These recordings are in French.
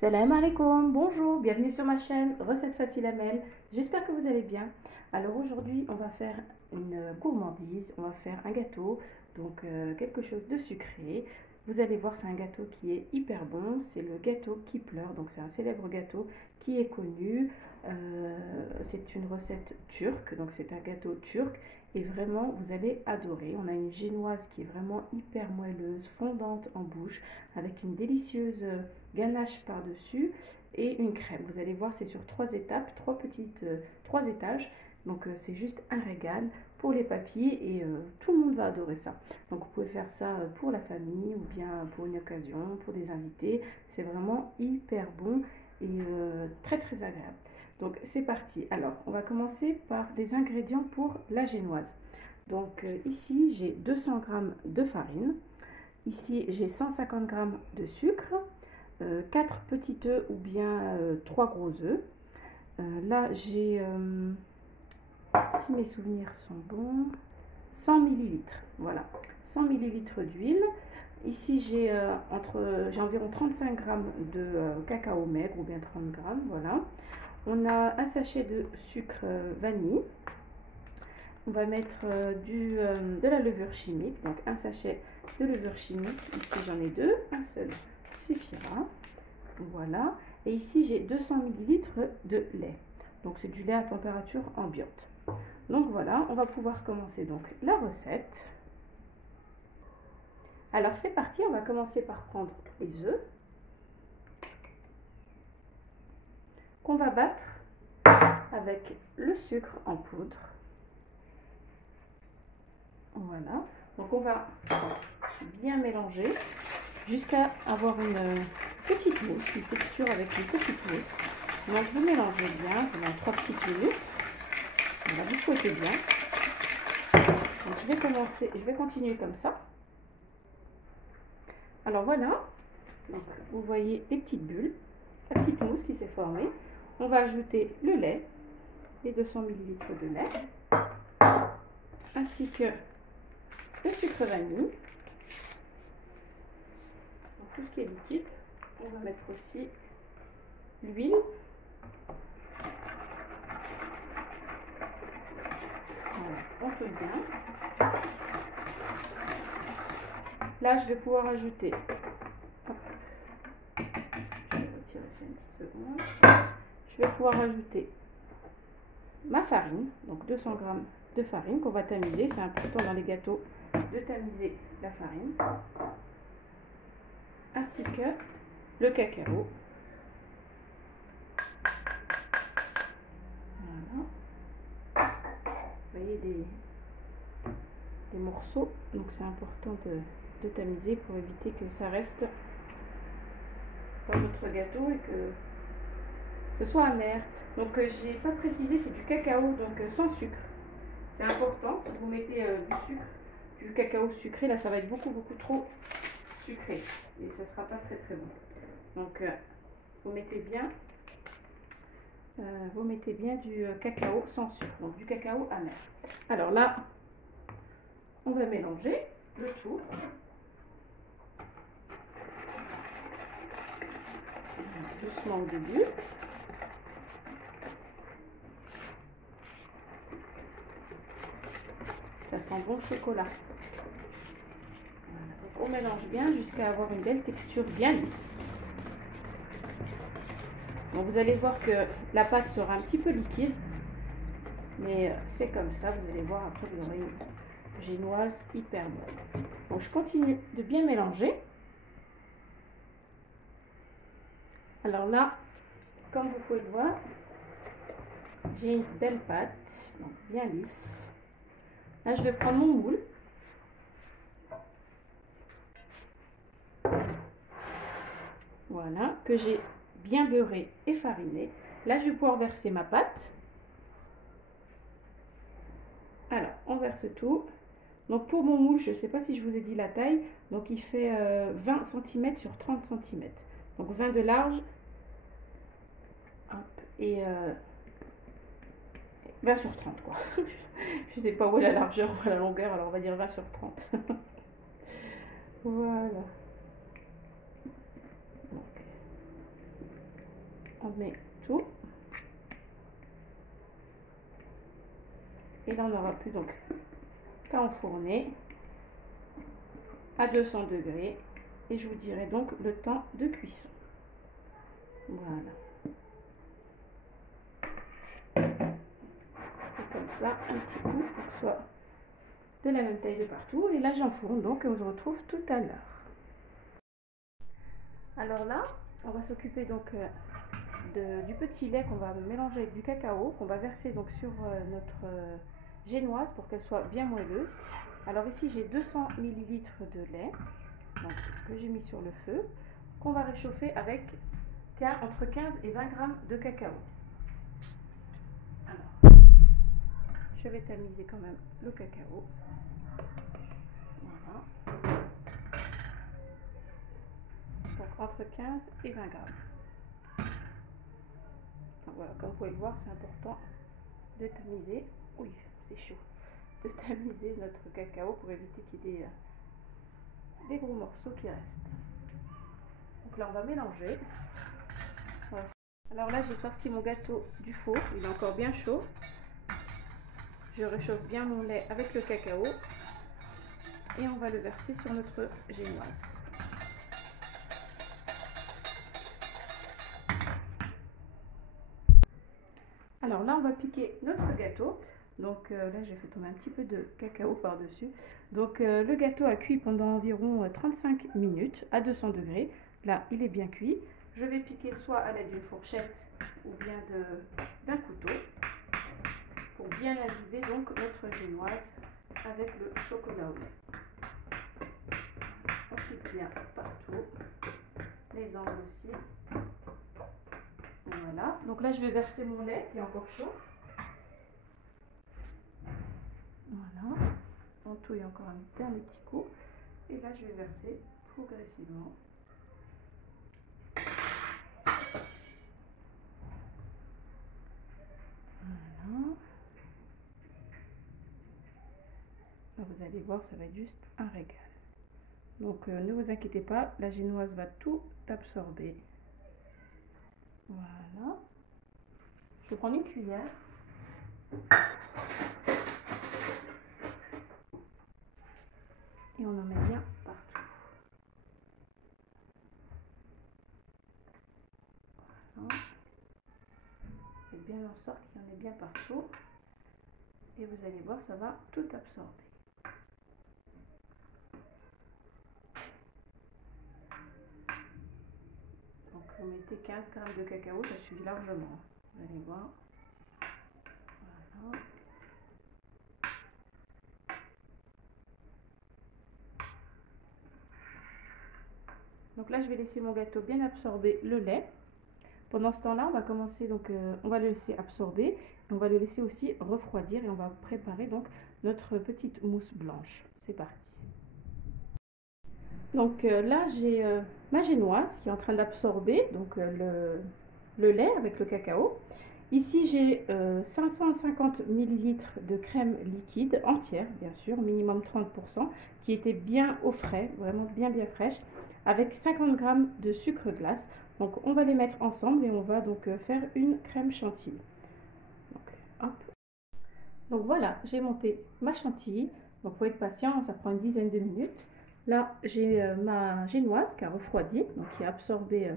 Salam alaikum, bonjour, bienvenue sur ma chaîne Recette Facile Amel. J'espère que vous allez bien. Alors aujourd'hui, on va faire une gourmandise, on va faire un gâteau, donc quelque chose de sucré. Vous allez voir, c'est un gâteau qui est hyper bon, c'est le gâteau qui pleure, donc c'est un célèbre gâteau qui est connu. C'est une recette turque, donc c'est un gâteau turc et vraiment vous allez adorer. On a une génoise qui est vraiment hyper moelleuse, fondante en bouche, avec une délicieuse ganache par-dessus et une crème. Vous allez voir, c'est sur 3 étapes, trois étages. Donc c'est juste un régal pour les papilles et tout le monde va adorer ça. Donc vous pouvez faire ça pour la famille ou bien pour une occasion, pour des invités. C'est vraiment hyper bon et très très agréable. Donc c'est parti. Alors on va commencer par des ingrédients pour la génoise. Donc ici j'ai 200 g de farine. Ici j'ai 150 g de sucre. 4 petits œufs ou bien 3 gros œufs. Là, j'ai, si mes souvenirs sont bons, 100 ml. Voilà, 100 ml d'huile. Ici, j'ai environ 35 g de cacao maigre ou bien 30 g. Voilà. On a un sachet de sucre vanille. On va mettre de la levure chimique, donc un sachet de levure chimique. Ici, j'en ai deux, un seul suffira. Voilà. Et ici, j'ai 200 ml de lait. Donc, c'est du lait à température ambiante. Donc, voilà, on va pouvoir commencer donc la recette. Alors, c'est parti. On va commencer par prendre les œufs qu'on va battre avec le sucre en poudre. Voilà. Donc, on va bien mélanger jusqu'à avoir une petite mousse, une texture avec une petite mousse. Donc vous mélangez bien pendant 3 petites minutes. Voilà, vous fouettez bien. Donc je vais continuer comme ça. Alors voilà, donc vous voyez les petites bulles, la petite mousse qui s'est formée. On va ajouter le lait, les 200 ml de lait, ainsi que le sucre vanille. Tout ce qui est liquide. On va mettre aussi l'huile. Voilà, on fait bien. Là, je vais pouvoir ajouter. Hop. Je vais retirer ça une petite seconde. Je vais pouvoir ajouter ma farine, donc 200 g de farine qu'on va tamiser. C'est important dans les gâteaux de tamiser la farine, ainsi que le cacao. Voilà. Vous voyez des morceaux, donc c'est important de tamiser pour éviter que ça reste dans notre gâteau et que ce soit amer. Donc j'ai pas précisé, c'est du cacao, donc sans sucre. C'est important. Si vous mettez du sucre, du cacao sucré, là ça va être beaucoup trop sucré et ça sera pas très bon. Donc vous mettez bien du cacao sans sucre, donc du cacao amer. Alors là, on va mélanger le tout. Doucement au début. Ça sent bon chocolat. Voilà. Donc on mélange bien jusqu'à avoir une belle texture bien lisse. Donc vous allez voir que la pâte sera un petit peu liquide, mais c'est comme ça. Vous allez voir, après vous aurez une génoise hyper bonne. Donc je continue de bien mélanger. Alors là, comme vous pouvez le voir, j'ai une belle pâte, donc bien lisse. Là, je vais prendre mon moule. Voilà, que j'ai bien beurré et fariné. Là, je vais pouvoir verser ma pâte. Alors, on verse tout. Donc, pour mon moule, je ne sais pas si je vous ai dit la taille. Donc, il fait 20 cm sur 30 cm. Donc, 20 de large. Hop, et 20 sur 30, quoi. Je ne sais pas où est la largeur ou la longueur, alors on va dire 20 sur 30. Voilà. Donc, on met tout. Et là, on n'aura plus donc qu'à enfourner à 200 degrés. Et je vous dirai donc le temps de cuisson. Voilà. Et comme ça, un petit coup pour que ce soit de la même taille de partout. Et là, j'enfourne donc et on se retrouve tout à l'heure. Alors là, on va s'occuper donc du petit lait qu'on va mélanger avec du cacao, qu'on va verser donc sur notre génoise pour qu'elle soit bien moelleuse. Alors ici, j'ai 200 ml de lait donc, que j'ai mis sur le feu, qu'on va réchauffer avec entre 15 et 20 grammes de cacao. Alors, je vais tamiser quand même le cacao. Voilà. Donc entre 15 et 20 grammes. Donc voilà, comme vous pouvez le voir, c'est important de tamiser. Oui, c'est chaud. De tamiser notre cacao pour éviter qu'il y ait des gros morceaux qui restent. Donc là, on va mélanger. Voilà. Alors là, j'ai sorti mon gâteau du four. Il est encore bien chaud. Je réchauffe bien mon lait avec le cacao. Et on va le verser sur notre génoise. Alors là, on va piquer notre gâteau. Donc là, j'ai fait tomber un petit peu de cacao par-dessus. Donc le gâteau a cuit pendant environ 35 minutes à 200 degrés. Là, il est bien cuit. Je vais piquer soit à l'aide d'une fourchette ou bien d'un couteau pour bien imbiber donc notre génoise avec le chocolat au lait. On pique bien partout, les angles aussi. Voilà, donc là je vais verser mon lait qui est encore chaud. Voilà, on touille encore un dernier petit coup. Et là je vais verser progressivement. Voilà. Là, vous allez voir, ça va être juste un régal. Donc ne vous inquiétez pas, la génoise va tout absorber. Voilà. Je vais prendre une cuillère. Et on en met bien partout. Voilà. Faites bien en sorte qu'il y en ait bien partout. Et vous allez voir, ça va tout absorber. Donc vous mettez 15 g de cacao, ça suffit largement. Vous allez voir. Voilà. Donc là, je vais laisser mon gâteau bien absorber le lait. Pendant ce temps-là, on va commencer, donc on va le laisser absorber. On va le laisser aussi refroidir et on va préparer donc notre petite mousse blanche. C'est parti. Donc là, j'ai ma génoise qui est en train d'absorber donc le lait avec le cacao. Ici, j'ai 550 ml de crème liquide entière, bien sûr, minimum 30%, qui était bien au frais, vraiment bien fraîche, avec 50 g de sucre glace. Donc, on va les mettre ensemble et on va donc faire une crème chantilly. Donc, hop. Donc voilà, j'ai monté ma chantilly. Donc, il faut être patient, ça prend une dizaine de minutes. Là, j'ai ma génoise qui a refroidi, donc qui a absorbé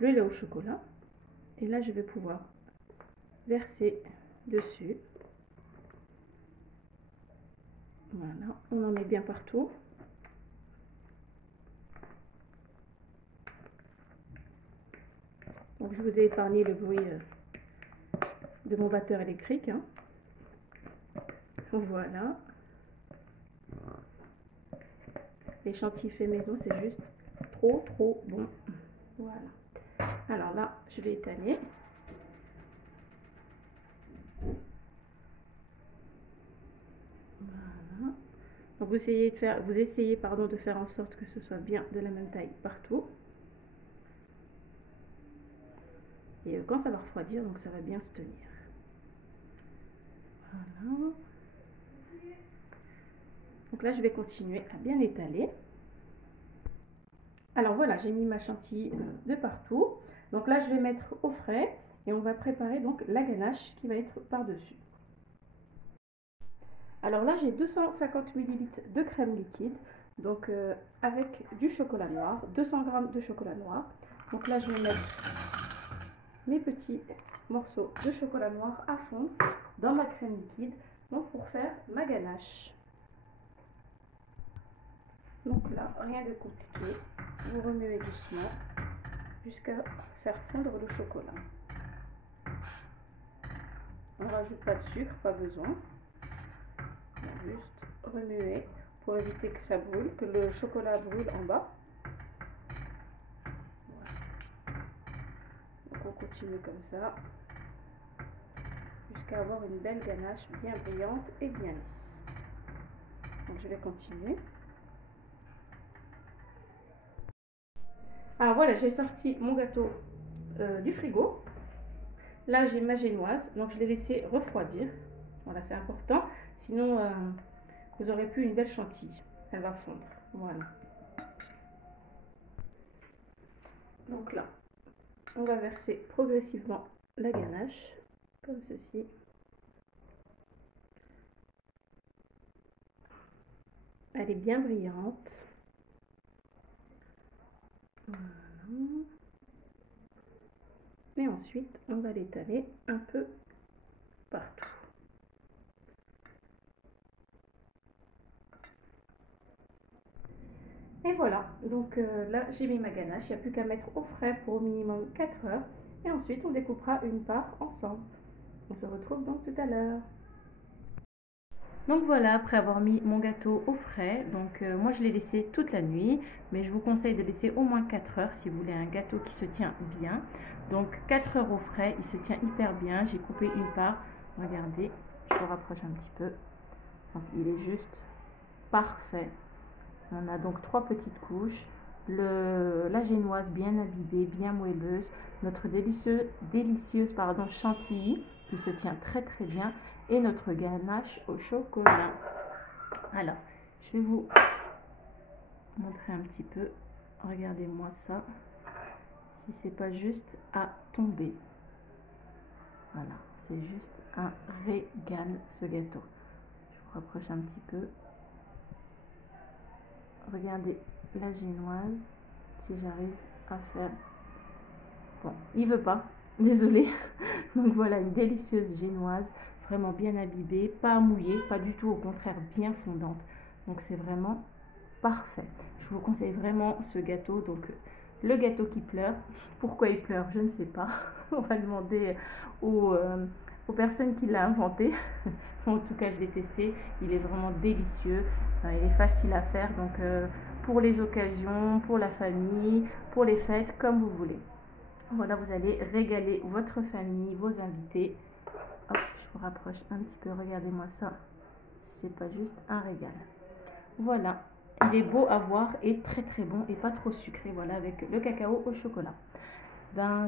le lait au chocolat. Et là, je vais pouvoir verser dessus. Voilà, on en met bien partout. Donc je vous ai épargné le bruit de mon batteur électrique. Hein. Voilà. Les chantilly fait maison, c'est juste trop bon. Voilà. Alors là, je vais étaler. Voilà. Donc vous essayez de faire en sorte que ce soit bien de la même taille partout. Et quand ça va refroidir, donc ça va bien se tenir. Voilà. Donc là, je vais continuer à bien étaler. Alors voilà, j'ai mis ma chantilly de partout. Donc là, je vais mettre au frais et on va préparer donc la ganache qui va être par-dessus. Alors là, j'ai 250 ml de crème liquide, donc avec du chocolat noir, 200 g de chocolat noir. Donc là, je vais mettre mes petits morceaux de chocolat noir à fond dans ma crème liquide, donc pour faire ma ganache. Donc là, rien de compliqué, vous remuez doucement jusqu'à faire fondre le chocolat. On ne rajoute pas de sucre, pas besoin. Juste remuer pour éviter que ça brûle, que le chocolat brûle en bas. Voilà. Donc on continue comme ça jusqu'à avoir une belle ganache bien brillante et bien lisse. Donc je vais continuer. Alors voilà, j'ai sorti mon gâteau du frigo. Là j'ai ma génoise, donc je l'ai laissé refroidir. Voilà, c'est important, sinon vous aurez plus une belle chantilly, elle va fondre. Voilà. Donc là, on va verser progressivement la ganache, comme ceci. Elle est bien brillante. Voilà. Et ensuite, on va l'étaler un peu partout. Et voilà, donc là j'ai mis ma ganache, il n'y a plus qu'à mettre au frais pour au minimum 4 heures. Et ensuite on découpera une part ensemble. On se retrouve donc tout à l'heure. Donc voilà, après avoir mis mon gâteau au frais, donc moi je l'ai laissé toute la nuit, mais je vous conseille de laisser au moins 4 heures si vous voulez un gâteau qui se tient bien. Donc 4 heures au frais, il se tient hyper bien. J'ai coupé une part, regardez, je vous rapproche un petit peu. Donc il est juste parfait. On a donc 3 petites couches, la génoise bien imbibée, bien moelleuse, notre délicieuse chantilly qui se tient très très bien et notre ganache au chocolat. Alors, je vais vous montrer un petit peu, regardez-moi ça, si c'est pas juste à tomber. Voilà, c'est juste un régal ce gâteau. Je vous rapproche un petit peu. Regardez la génoise, si j'arrive à faire. Bon, il veut pas, désolé. Donc voilà, une délicieuse génoise, vraiment bien imbibée, pas mouillée, pas du tout, au contraire bien fondante. Donc c'est vraiment parfait. Je vous conseille vraiment ce gâteau. Donc le gâteau qui pleure. Pourquoi il pleure, je ne sais pas. On va demander aux personnes qui l'ont inventé. En tout cas, je l'ai testé. Il est vraiment délicieux. Il est facile à faire. Donc pour les occasions, pour la famille, pour les fêtes, comme vous voulez. Voilà, vous allez régaler votre famille, vos invités. Hop, je vous rapproche un petit peu. Regardez-moi ça. C'est pas juste un régal. Voilà. Il est beau à voir et très très bon et pas trop sucré, voilà, avec le cacao au chocolat.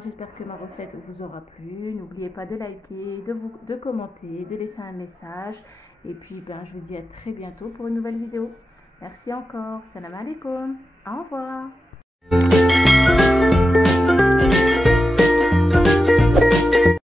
J'espère que ma recette vous aura plu. N'oubliez pas de liker, de commenter, de laisser un message. Et puis je vous dis à très bientôt pour une nouvelle vidéo. Merci encore. Salam alaikum. Au revoir.